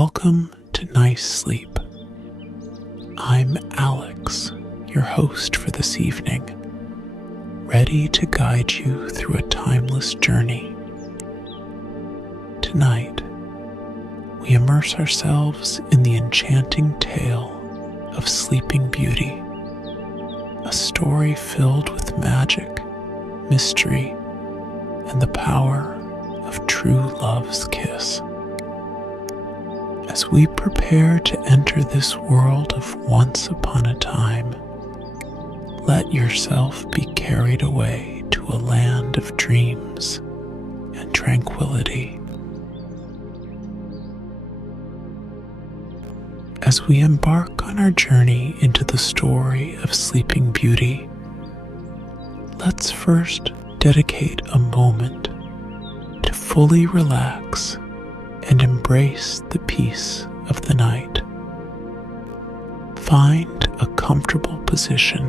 Welcome to Nice Sleep. I'm Alex, your host for this evening, ready to guide you through a timeless journey. Tonight, we immerse ourselves in the enchanting tale of Sleeping Beauty, a story filled with magic, mystery, and the power of true love's kiss. As we prepare to enter this world of once upon a time, let yourself be carried away to a land of dreams and tranquility. As we embark on our journey into the story of Sleeping Beauty, let's first dedicate a moment to fully relax and embrace the peace of the night. Find a comfortable position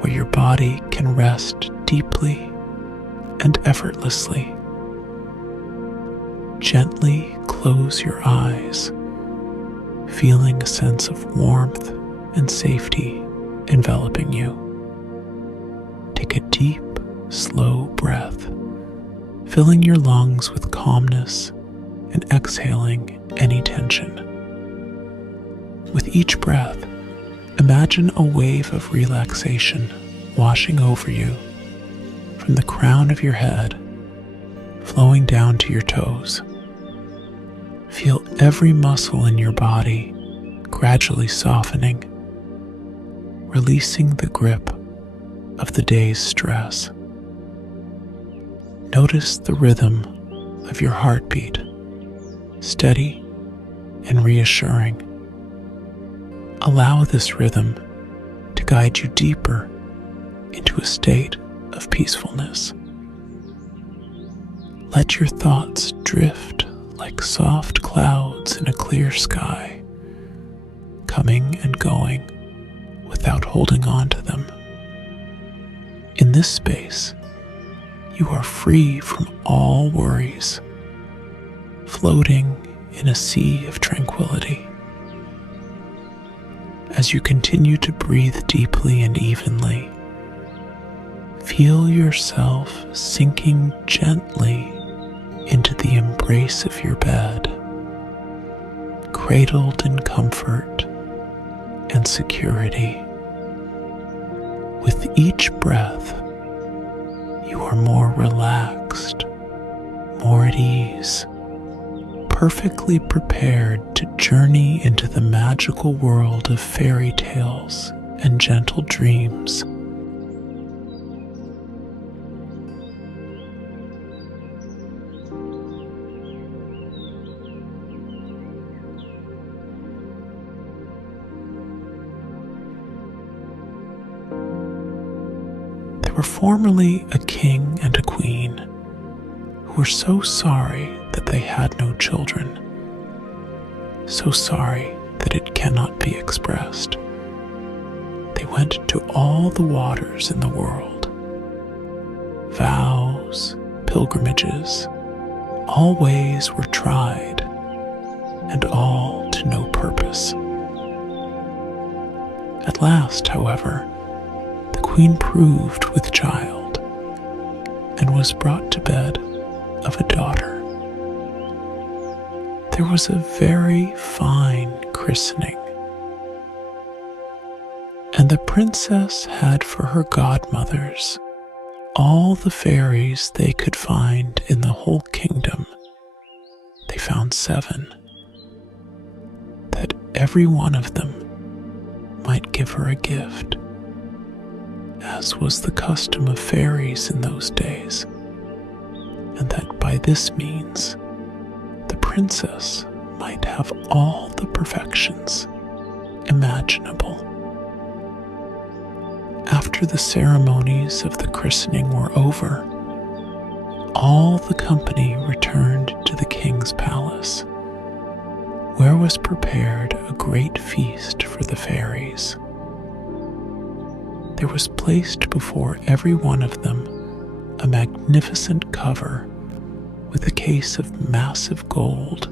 where your body can rest deeply and effortlessly. Gently close your eyes, feeling a sense of warmth and safety enveloping you. Take a deep, slow breath, filling your lungs with calmness and exhaling any tension. With each breath, imagine a wave of relaxation washing over you from the crown of your head, flowing down to your toes. Feel every muscle in your body gradually softening, releasing the grip of the day's stress. Notice the rhythm of your heartbeat, steady and reassuring. Allow this rhythm to guide you deeper into a state of peacefulness. Let your thoughts drift like soft clouds in a clear sky, coming and going without holding on to them. In this space, you are free from all worries, floating in a sea of tranquility. As you continue to breathe deeply and evenly, feel yourself sinking gently into the embrace of your bed, cradled in comfort and security. With each breath, you are more relaxed, more at ease, perfectly prepared to journey into the magical world of fairy tales and gentle dreams. There were formerly a king and a queen who were so sorry that they had no children, so sorry that it cannot be expressed. They went to all the waters in the world. Vows, pilgrimages, all ways were tried, and all to no purpose. At last, however, the queen proved with child and was brought to bed of a daughter. There was a very fine christening, and the princess had for her godmothers all the fairies they could find in the whole kingdom. They found 7, that every one of them might give her a gift, as was the custom of fairies in those days, and that by this means the princess might have all the perfections imaginable. After the ceremonies of the christening were over, all the company returned to the king's palace, where was prepared a great feast for the fairies. There was placed before every one of them a magnificent cover with a case of massive gold,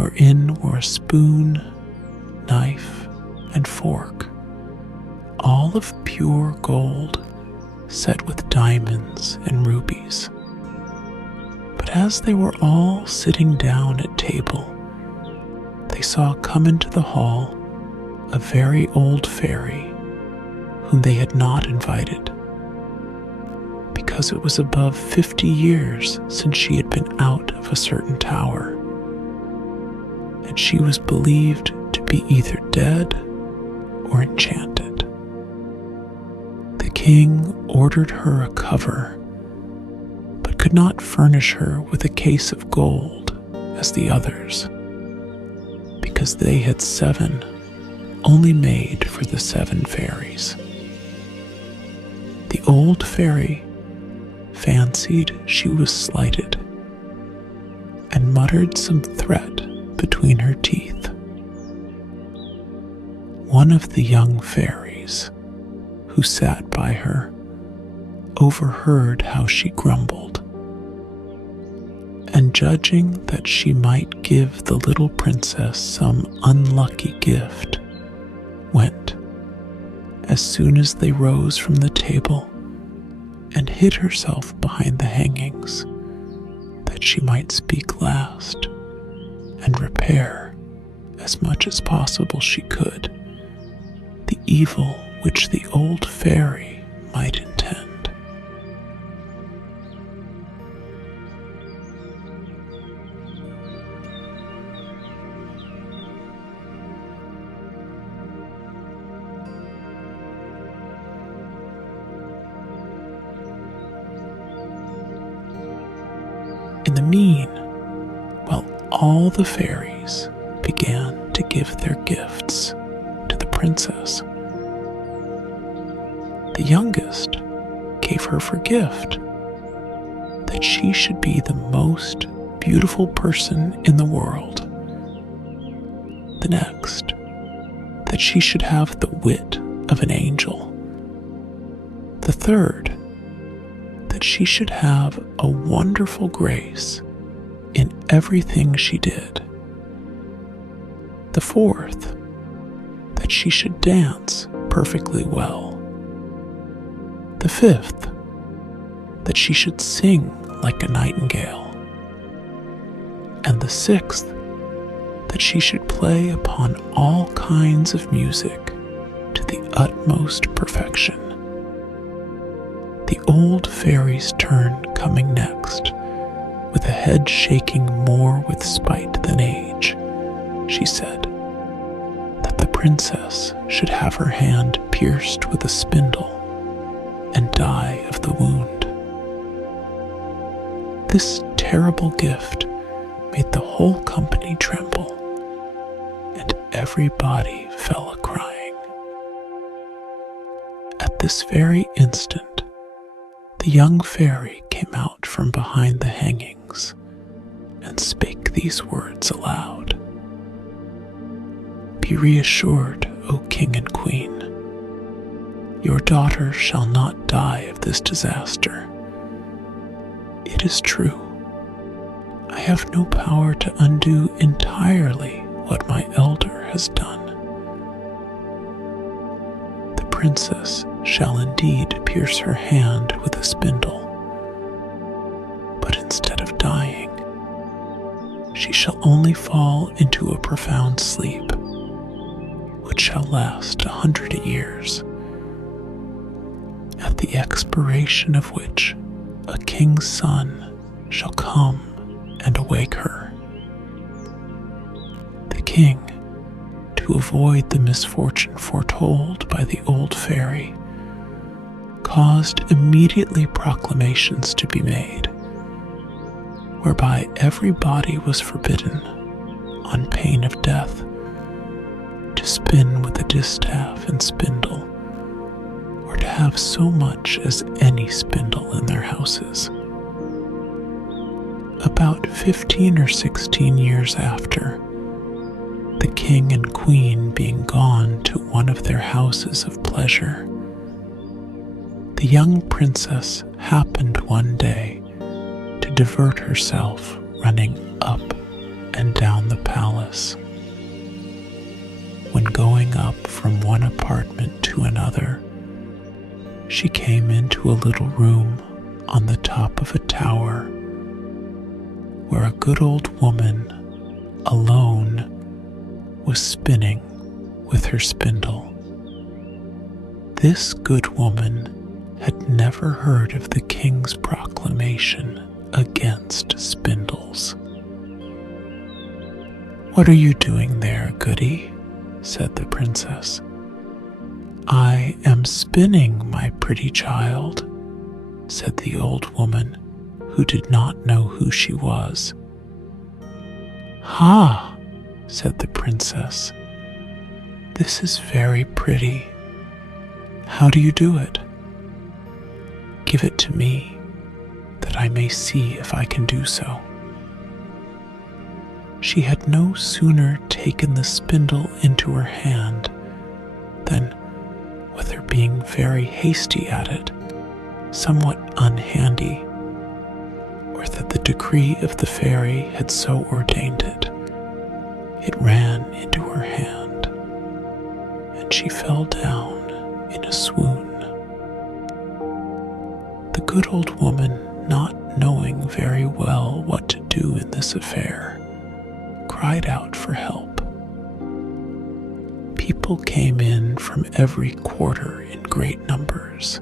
wherein were a spoon, knife, and fork, all of pure gold, set with diamonds and rubies. But as they were all sitting down at table, they saw come into the hall a very old fairy whom they had not invited, because it was above 50 years since she had been out of a certain tower, and she was believed to be either dead or enchanted. The king ordered her a cover, but could not furnish her with a case of gold as the others, because they had 7 only made for the 7 fairies. The old fairy fancied she was slighted, and muttered some threat between her teeth. One of the young fairies, who sat by her, overheard how she grumbled, and judging that she might give the little princess some unlucky gift, went, as soon as they rose from the table, and hid herself behind the hangings, that she might speak last, and repair, as much as possible she could, the evil which the old fairy might intend. In the mean, while all the fairies began to give their gifts to the princess, the youngest gave her for gift that she should be the most beautiful person in the world. The next, that she should have the wit of an angel. The third, that she should have a wonderful grace in everything she did. The fourth, that she should dance perfectly well. The fifth, that she should sing like a nightingale. And the sixth, that she should play upon all kinds of music to the utmost perfection. The old fairy's turn coming next, with a head shaking more with spite than age, she said that the princess should have her hand pierced with a spindle and die of the wound. This terrible gift made the whole company tremble, and everybody fell a-crying. At this very instant, the young fairy came out from behind the hangings and spake these words aloud. Be reassured, O king and queen. Your daughter shall not die of this disaster. It is true, I have no power to undo entirely what my elder has done. The princess shall indeed pierce her hand with a spindle, but instead of dying, she shall only fall into a profound sleep, which shall last 100 years, at the expiration of which a king's son shall come and awake her. The king, to avoid the misfortune foretold by the old fairy, caused immediately proclamations to be made, whereby every body was forbidden, on pain of death, to spin with a distaff and spindle, or to have so much as any spindle in their houses. About 15 or 16 years after, the king and queen being gone to one of their houses of pleasure, the young princess happened one day to divert herself running up and down the palace. When going up from one apartment to another, she came into a little room on the top of a tower where a good old woman, alone, was spinning with her spindle. This good woman had never heard of the king's proclamation against spindles. "What are you doing there, goody?" said the princess. "I am spinning, my pretty child," said the old woman, who did not know who she was. "Ha!" said the princess. "This is very pretty. How do you do it? Give it to me, that I may see if I can do so." She had no sooner taken the spindle into her hand than, with her being very hasty at it, somewhat unhandy, or that the decree of the fairy had so ordained it, it ran into her hand, and she fell down in a swoon. The good old woman, not knowing very well what to do in this affair, cried out for help. People came in from every quarter in great numbers.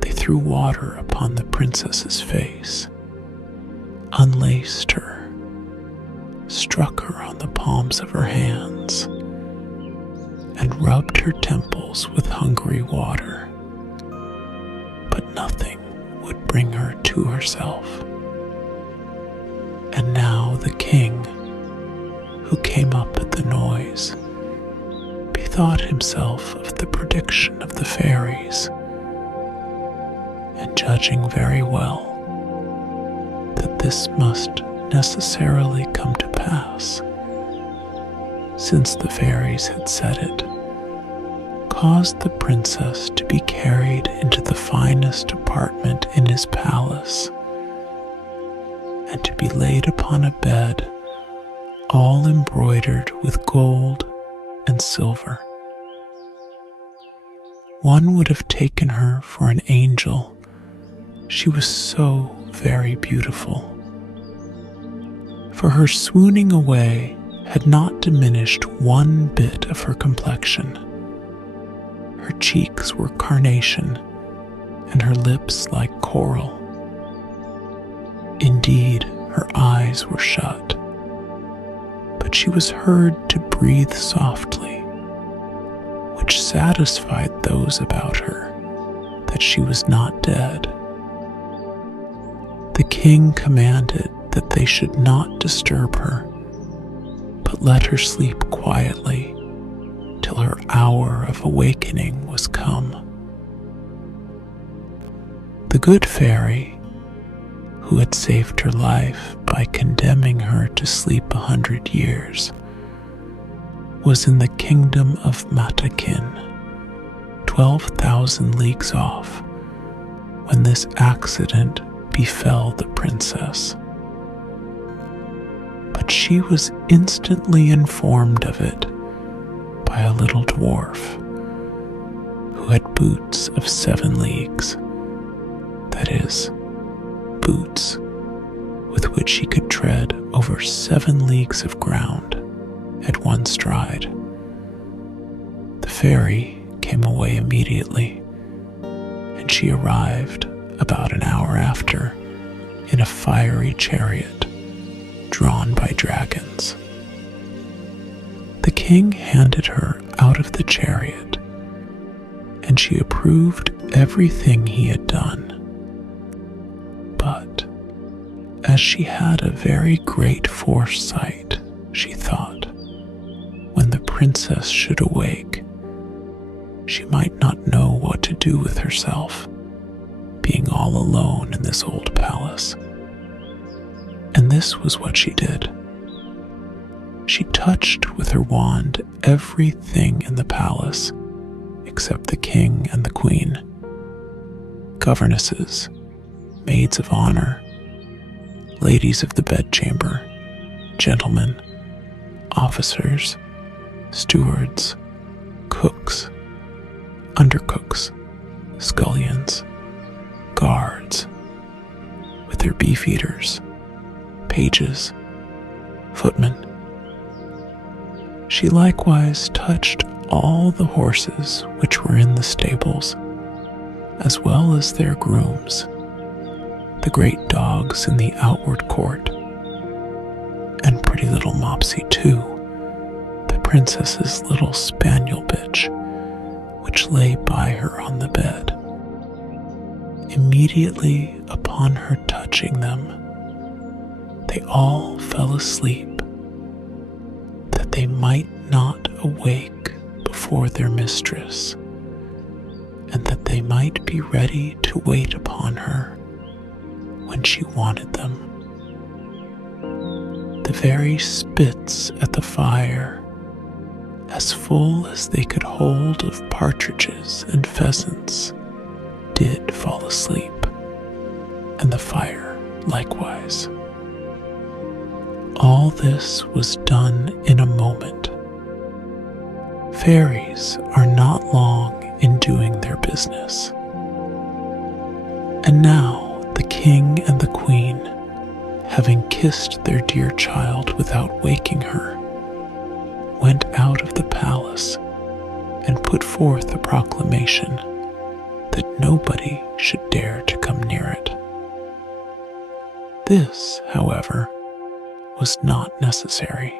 They threw water upon the princess's face, unlaced her, struck her on the palms of her hands, and rubbed her temples with hungry water. But nothing would bring her to herself. And now the king, who came up at the noise, bethought himself of the prediction of the fairies, and judging very well that this must necessarily come to pass, since the fairies had said it, caused the princess to be carried into the finest apartment in his palace, and to be laid upon a bed all embroidered with gold and silver. One would have taken her for an angel, she was so very beautiful. For her swooning away had not diminished one bit of her complexion. Her cheeks were carnation, and her lips like coral. Indeed, her eyes were shut, but she was heard to breathe softly, which satisfied those about her that she was not dead. The king commanded that they should not disturb her, but let her sleep quietly till her hour of awakening was come. The good fairy, who had saved her life by condemning her to sleep 100 years, was in the kingdom of Matakin, 12,000 leagues off, when this accident befell the princess. But she was instantly informed of it by a little dwarf, who had boots of 7 leagues, that is, boots with which he could tread over 7 leagues of ground at one stride. The fairy came away immediately, and she arrived about an hour after in a fiery chariot drawn by dragons. The king handed her out of the chariot, and she approved everything he had done. But as she had a very great foresight, she thought, when the princess should awake, she might not know what to do with herself, being all alone in this old palace. And this was what she did. She touched with her wand everything in the palace except the king and the queen, governesses, maids of honor, ladies of the bedchamber, gentlemen, officers, stewards, cooks, undercooks, scullions, guards, with their beefeaters, pages, footmen. She likewise touched all the horses which were in the stables, as well as their grooms, the great dogs in the outward court, and pretty little Mopsy too, the princess's little spaniel bitch, which lay by her on the bed. Immediately upon her touching them, they all fell asleep, that they might not awake before their mistress, and that they might be ready to wait upon her when she wanted them. The very spits at the fire, as full as they could hold of partridges and pheasants, did fall asleep, and the fire likewise. All this was done in a moment. Fairies are not long in doing their business. And now the king and the queen, having kissed their dear child without waking her, went out of the palace and put forth a proclamation that nobody should dare to come near it. This, however, was not necessary,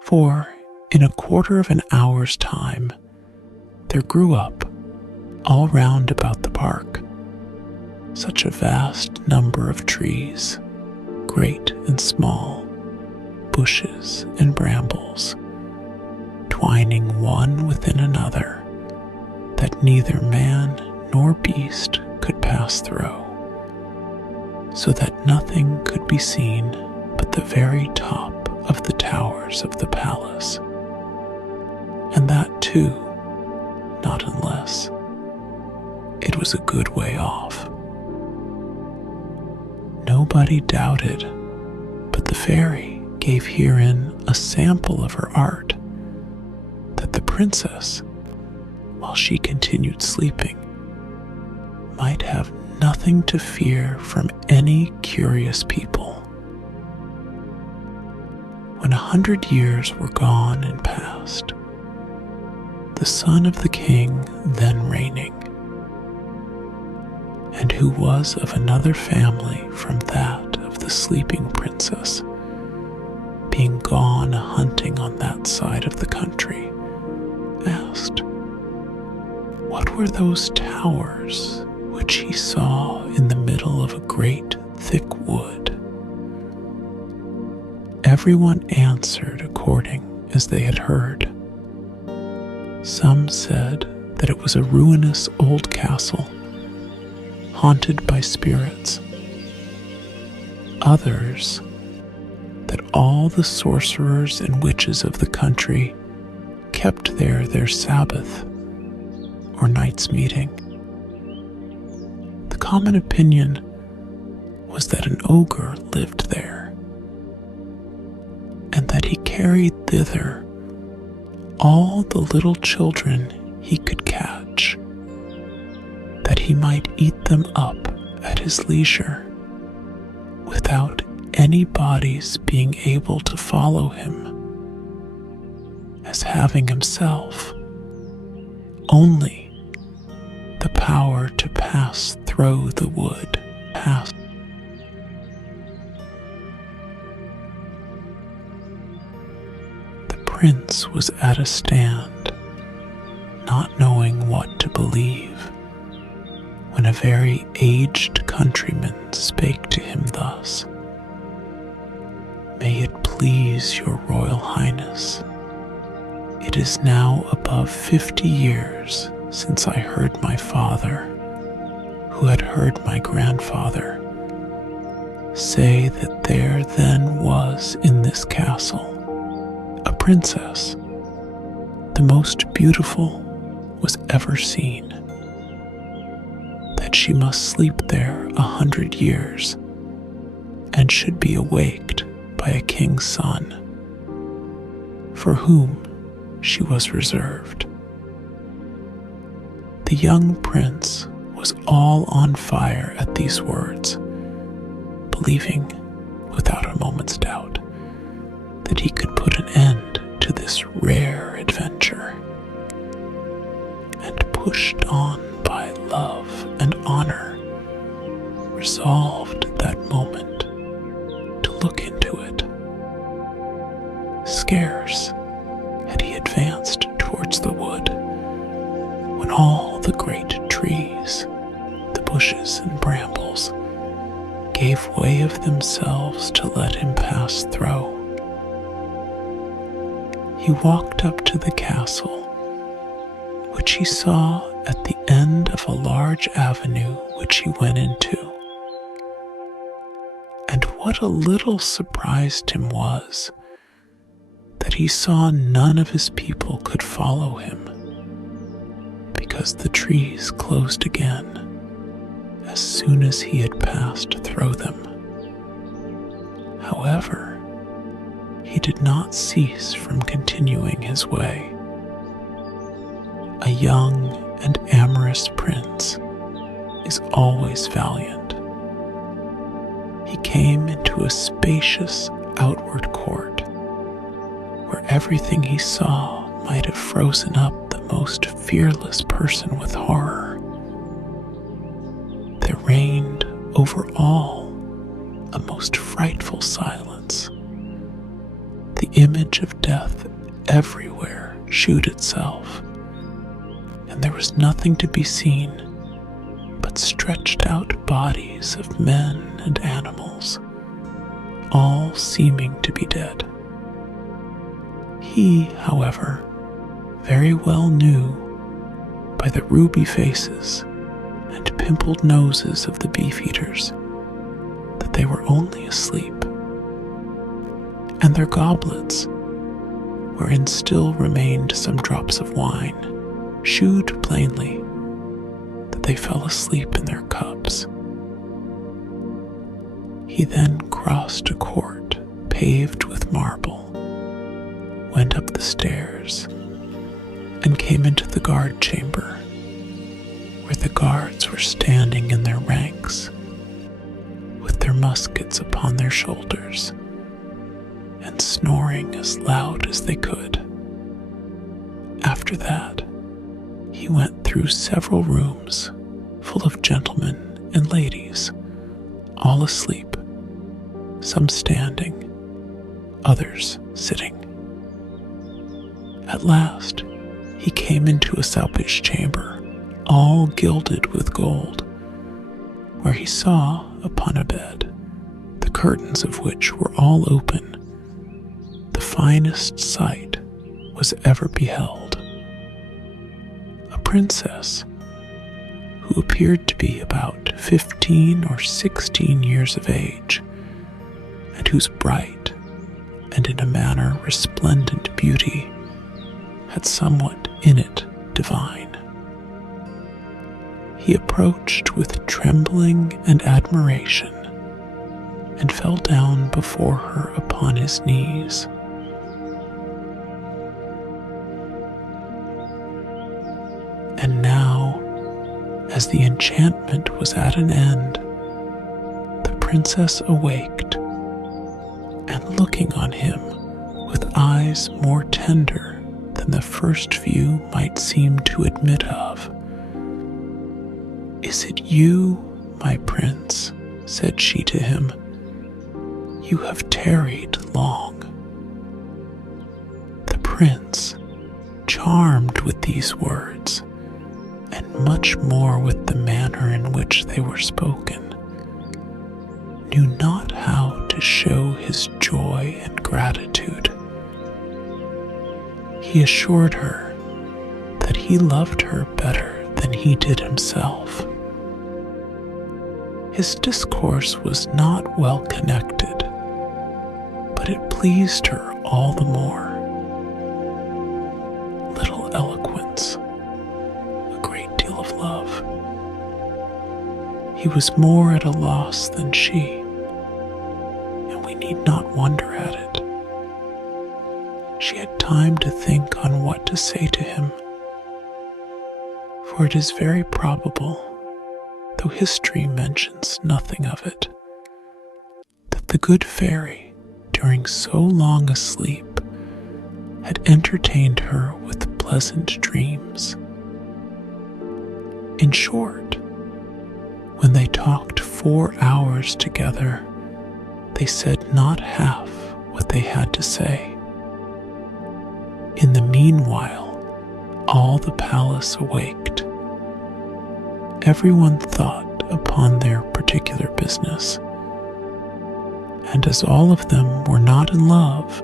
for in a quarter of an hour's time there grew up, all round about the park, such a vast number of trees, great and small, bushes and brambles, twining one within another, that neither man nor beast could pass through, so that nothing could be seen but the very top of the towers of the palace, and that too, not unless it was a good way off. Nobody doubted, but the fairy gave herein a sample of her art, that the princess, while she continued sleeping, might have nothing to fear from any curious people. When 100 years were gone and past, the son of the king then reigning, and who was of another family from that of the sleeping princess, being gone hunting on that side of the country, asked, what were those towers which he saw in the middle of a great thick wood? Everyone answered according as they had heard. Some said that it was a ruinous old castle, haunted by spirits. Others, that all the sorcerers and witches of the country kept there their Sabbath, or night's meeting. The common opinion was that an ogre lived there, and that he carried thither all the little children he could catch, that he might eat them up at his leisure, without any bodies being able to follow him, as having himself only the power to pass through the wood. The prince was at a stand, not knowing what to believe, when a very aged countryman spake to him thus, "May it please your royal highness, it is now above 50 years since I heard my father, who had heard my grandfather, say that there then was in this castle a princess, the most beautiful was ever seen, that she must sleep there 100 years, and should be awaked by a king's son, for whom she was reserved. The young prince was all on fire at these words, believing, without a moment's doubt, that he could put an end to this rare adventure. And pushed on by love and honor, resolved that moment to look into it. Scarce had he advanced towards the wood, when all the great trees, the bushes and brambles, gave way of themselves to let him pass through. He walked up to the castle, which he saw at the end of a large avenue which he went into. And what a little surprised him was that he saw none of his people could follow him, because the trees closed again as soon as he had passed through them. However, he did not cease from continuing his way. A young and amorous prince is always valiant. He came into a spacious outward court, where everything he saw might have frozen up the most fearless person with horror. There reigned over all a most frightful silence. The image of death everywhere shewed itself, and there was nothing to be seen but stretched out bodies of men and animals, all seeming to be dead. He, however, very well knew by the ruby faces and pimpled noses of the beef-eaters that they were only asleep, and their goblets, wherein still remained some drops of wine, shewed plainly that they fell asleep in their cups. He then crossed a court paved with marble, went up the stairs, and came into the guard chamber, where the guards were standing in their ranks, with their muskets upon their shoulders, and snoring as loud as they could. After that, he went through several rooms full of gentlemen and ladies, all asleep, some standing, others sitting. At last, he came into a salvage chamber, all gilded with gold, where he saw upon a bed, the curtains of which were all open, the finest sight was ever beheld. A princess, who appeared to be about 15 or 16 years of age, and whose bright and in a manner resplendent beauty had somewhat in it divine. He approached with trembling and admiration, and fell down before her upon his knees. And now, as the enchantment was at an end, the princess awaked, and looking on him with eyes more tender than the first view might seem to admit of. "Is it you, my prince?" said she to him. "You have tarried long." The prince, charmed with these words, and much more with the manner in which they were spoken, knew not how to show his joy and gratitude. He assured her that he loved her better than he did himself. His discourse was not well connected, but it pleased her all the more. Little eloquence, a great deal of love. He was more at a loss than she, and we need not wonder she had time to think on what to say to him, for it is very probable, though history mentions nothing of it, that the good fairy, during so long a sleep, had entertained her with pleasant dreams. In short, when they talked 4 hours together, they said not half what they had to say. In the meanwhile, all the palace awaked. Everyone thought upon their particular business, and as all of them were not in love,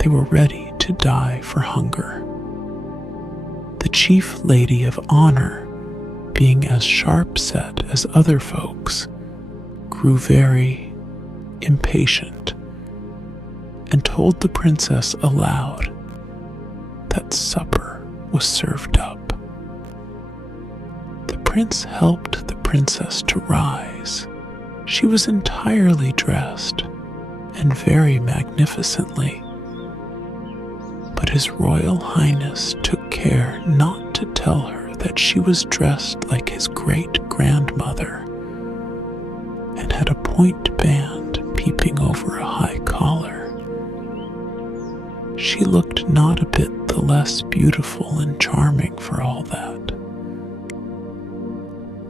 they were ready to die for hunger. The chief lady of honor, being as sharp-set as other folks, grew very impatient and told the princess aloud that supper was served up. The prince helped the princess to rise. She was entirely dressed and very magnificently, but His Royal Highness took care not to tell her that she was dressed like his great-grandmother and had a point band peeping over a high collar. She looked not a bit the less beautiful and charming for all that.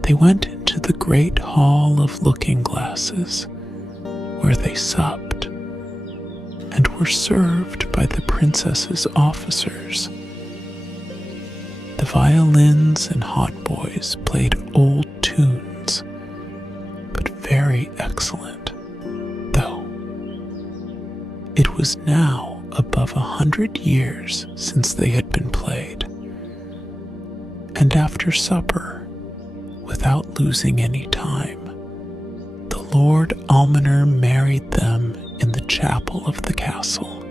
They went into the great hall of looking-glasses, where they supped, and were served by the princess's officers. The violins and hautboys played old tunes, but very excellent, though. It was now above 100 years since they had been played, and after supper, without losing any time, the Lord Almoner married them in the chapel of the castle,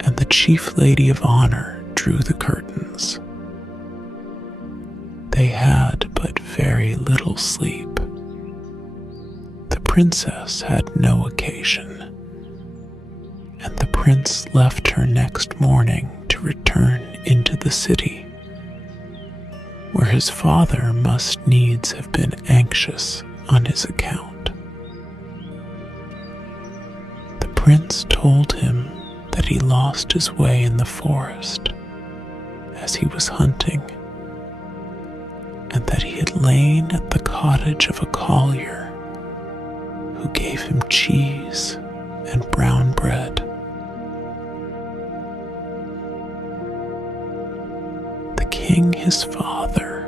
and the chief lady of honor drew the curtains. They had but very little sleep. The princess had no occasion, and the prince left her next morning to return into the city, where his father must needs have been anxious on his account. The prince told him that he lost his way in the forest as he was hunting, and that he had lain at the cottage of a collier who gave him cheese and brown bread. The king, his father,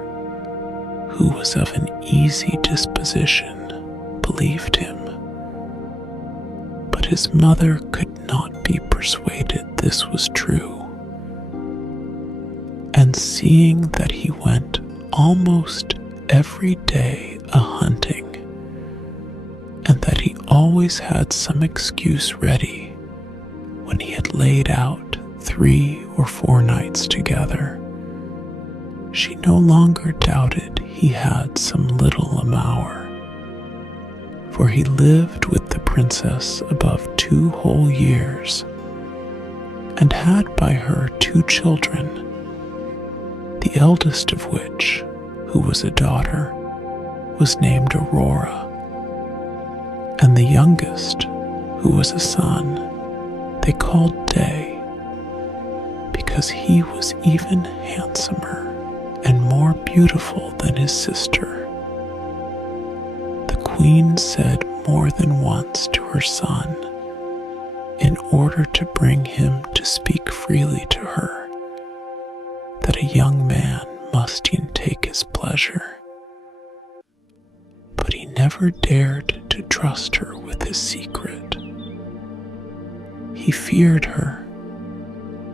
who was of an easy disposition, believed him, but his mother could not be persuaded this was true, and seeing that he went almost every day a-hunting, and that he always had some excuse ready when he had laid out 3 or 4 nights together, she no longer doubted he had some little amour, for he lived with the princess above 2 whole years, and had by her 2 children, the eldest of which, who was a daughter, was named Aurora, and the youngest, who was a son, they called Day, because he was even handsomer and more beautiful than his sister. The queen said more than once to her son, in order to bring him to speak freely to her, that a young man must e'en take his pleasure. But he never dared to trust her with his secret. He feared her,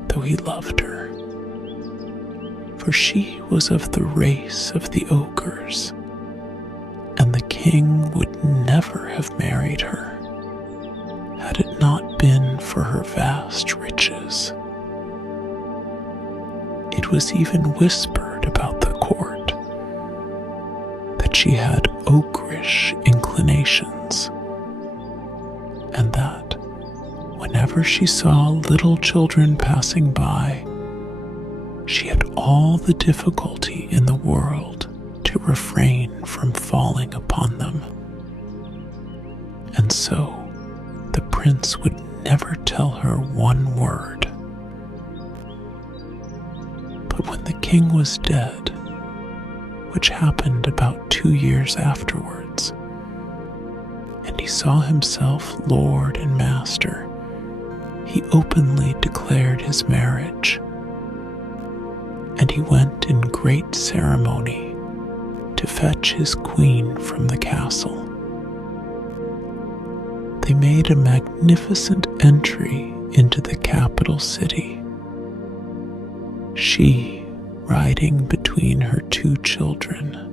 though he loved her, for she was of the race of the ogres, and the king would never have married her, had it not been for her vast riches. It was even whispered about the court that she had ogrish inclinations, and that whenever whenever she saw little children passing by, she had all the difficulty in the world to refrain from falling upon them. And so the prince would never tell her one word. But when the king was dead, which happened about 2 years afterwards, and he saw himself lord and master, he openly declared his marriage, and he went in great ceremony to fetch his queen from the castle. They made a magnificent entry into the capital city, she riding between her 2 children.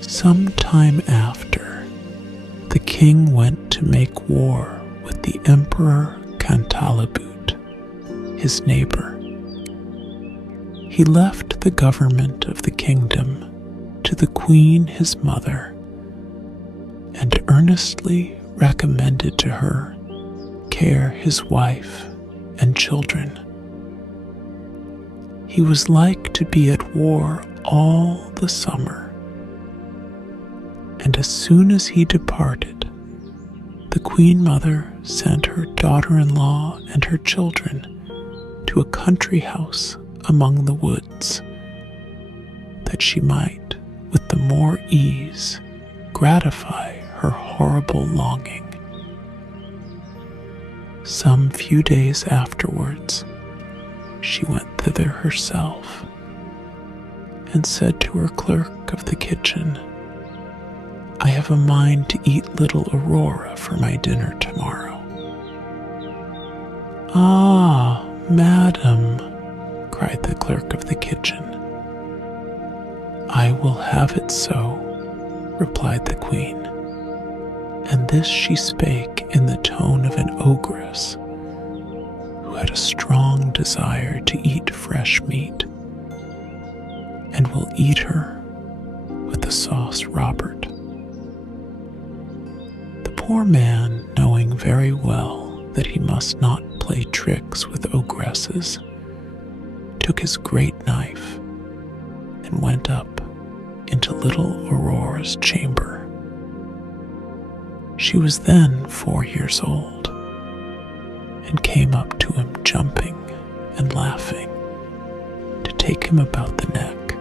Some time after, the king went to make war with the Emperor Cantalabute, his neighbor. He left the government of the kingdom to the queen his mother, and earnestly recommended to her care his wife and children. He was like to be at war all the summer, and as soon as he departed, the queen mother sent her daughter-in-law and her children to a country house among the woods, that she might, with the more ease, gratify her horrible longing. Some few days afterwards, she went thither herself, and said to her clerk of the kitchen, "I have a mind to eat little Aurora for my dinner tomorrow." "Ah, madam," cried the clerk of the kitchen. "I will have it so," replied the queen, and this she spake in the tone of an ogress who had a strong desire to eat fresh meat, and will eat her with the sauce Robert. The poor man, knowing very well that he must not play tricks with ogresses, took his great knife and went up into little Aurora's chamber. She was then 4 years old, and came up to him jumping and laughing, to take him about the neck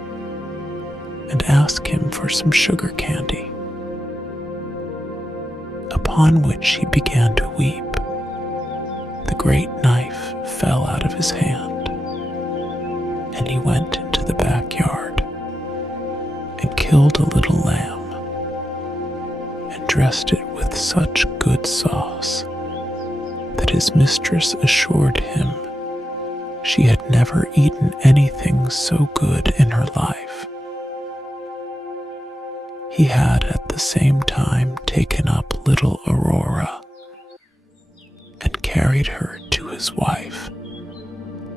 and ask him for some sugar candy. Upon which he began to weep. The great knife fell out of his hand, and he went into the backyard and killed a little lamb, and dressed it with such good sauce that his mistress assured him she had never eaten anything so good in her life. He had at the same time taken up little Aurora and carried her to his wife,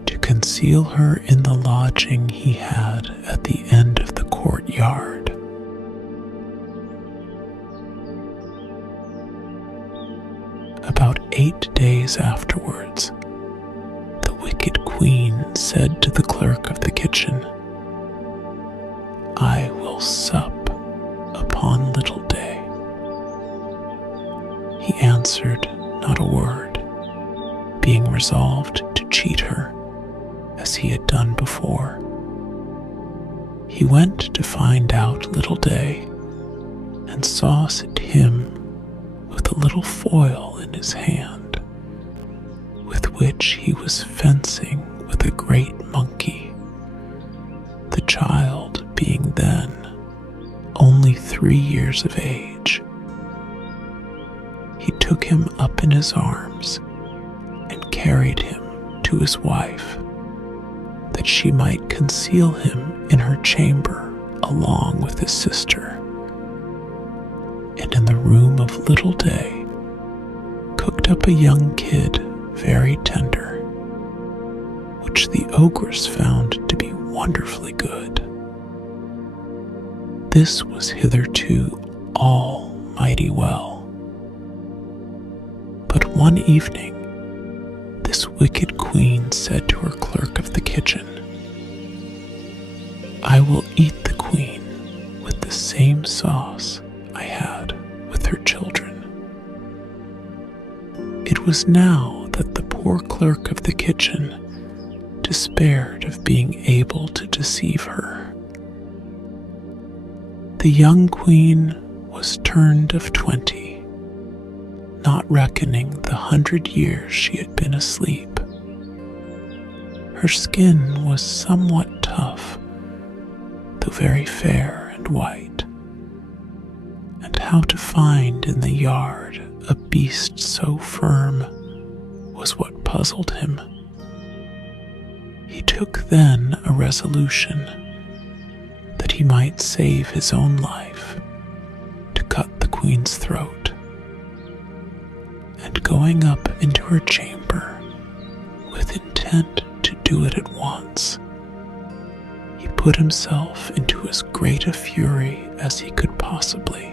to conceal her in the lodging he had at the end of the courtyard. About 8 days afterwards, the wicked queen said to the clerk of the kitchen, "I will sup upon little day." He answered not a word, being resolved to cheat her, as he had done before. He went to find out little day, and sauced him with a little foil in his hand, with which he was fencing with a great monkey, the child being then only 3 years of age. He took him up in his arms and carried him to his wife, that she might conceal him in her chamber along with his sister, and in the room of little day cooked up a young kid very tender, which the ogress found to be wonderfully good. This was hitherto all mighty well. But one evening, this wicked queen said to her clerk of the kitchen, "I will eat the queen with the same sauce I had with her children." It was now that the poor clerk of the kitchen despaired of being able to deceive her. The young queen was turned of 20, not reckoning the 100 years she had been asleep. Her skin was somewhat tough, though very fair and white, and how to find in the yard a beast so firm was what puzzled him. He took then a resolution that he might save his own life to cut the queen's throat, and going up into her chamber with intent to do it at once, he put himself into as great a fury as he could possibly,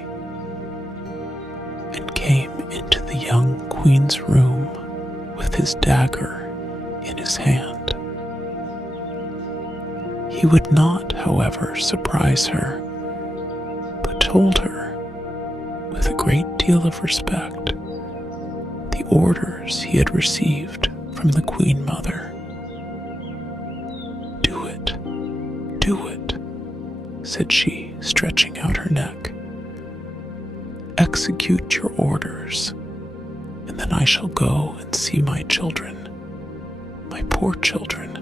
and came into the young queen's room with his dagger in his hand. He would not, however, surprise her, but told her, with a great deal of respect, the orders he had received from the Queen Mother. "Do it, do it," said she, stretching out her neck. "Execute your orders, and then I shall go and see my children, my poor children,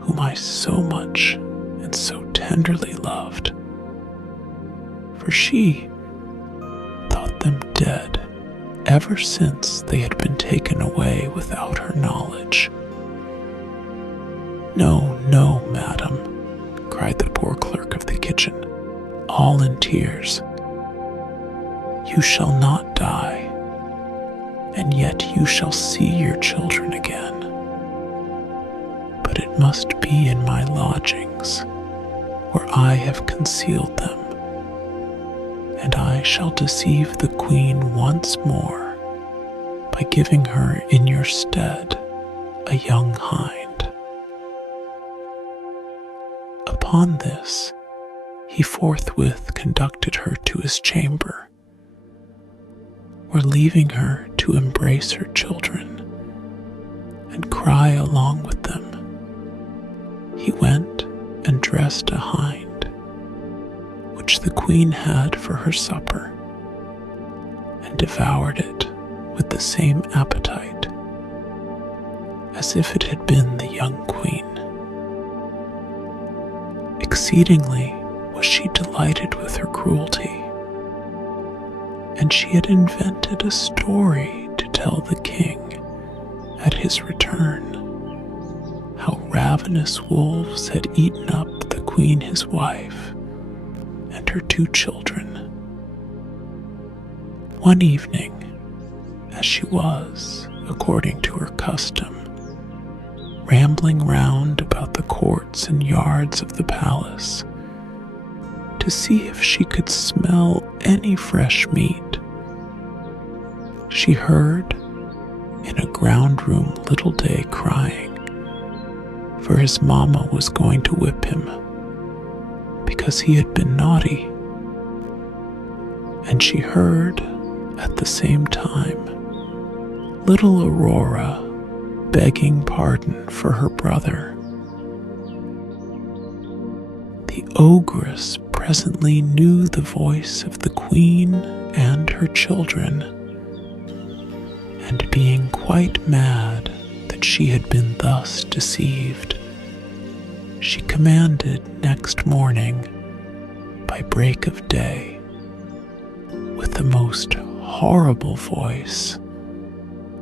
whom I so much and so tenderly loved, for she thought them dead ever since they had been taken away without her knowledge." "No, no, madam," cried the poor clerk of the kitchen, all in tears. "You shall not die, and yet you shall see your children again. But it must be in my lodgings, where I have concealed them, and I shall deceive the queen once more by giving her in your stead a young hind." Upon this, he forthwith conducted her to his chamber, where, leaving her to embrace her children and cry along with them, he went and dressed a hind, which the queen had for her supper, and devoured it with the same appetite as if it had been the young queen. Exceedingly was she delighted with her cruelty, and she had invented a story to tell the king at his return, how ravenous wolves had eaten up the queen his wife and her 2 children. One evening, as she was, according to her custom, rambling round about the courts and yards of the palace to see if she could smell any fresh meat, she heard in a ground room little Day crying, for his mamma was going to whip him because he had been naughty. And she heard at the same time little Aurora begging pardon for her brother. The ogress presently knew the voice of the queen and her children, and being quite mad that she had been thus deceived, she commanded next morning, by break of day, with the most horrible voice,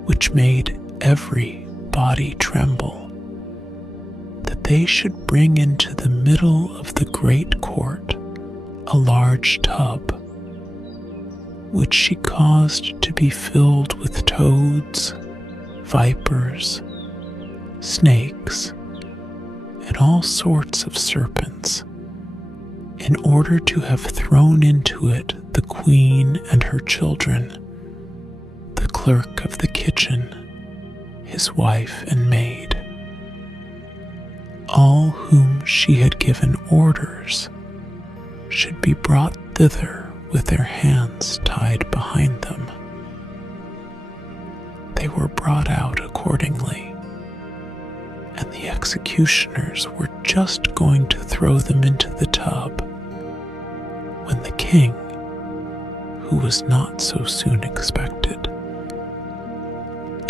which made every body tremble, that they should bring into the middle of the great court a large tub, which she caused to be filled with toads, vipers, snakes, and all sorts of serpents, in order to have thrown into it the queen and her children, the clerk of the kitchen, his wife and maid, all whom she had given orders should be brought thither with their hands tied behind them. They were brought out accordingly, and the executioners were just going to throw them into the tub when the king, who was not so soon expected,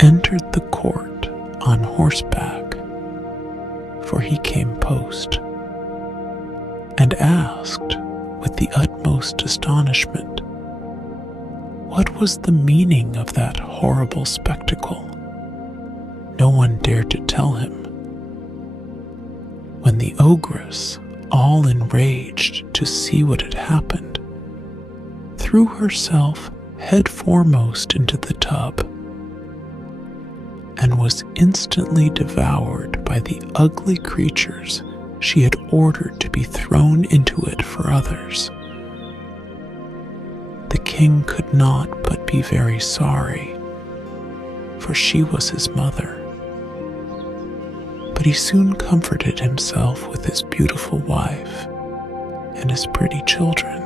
entered the court on horseback, for he came post, and asked with the utmost astonishment what was the meaning of that horrible spectacle. No one dared to tell him, when the ogress, all enraged to see what had happened, threw herself head foremost into the tub and was instantly devoured by the ugly creatures she had ordered to be thrown into it for others. The king could not but be very sorry, for she was his mother. But he soon comforted himself with his beautiful wife and his pretty children,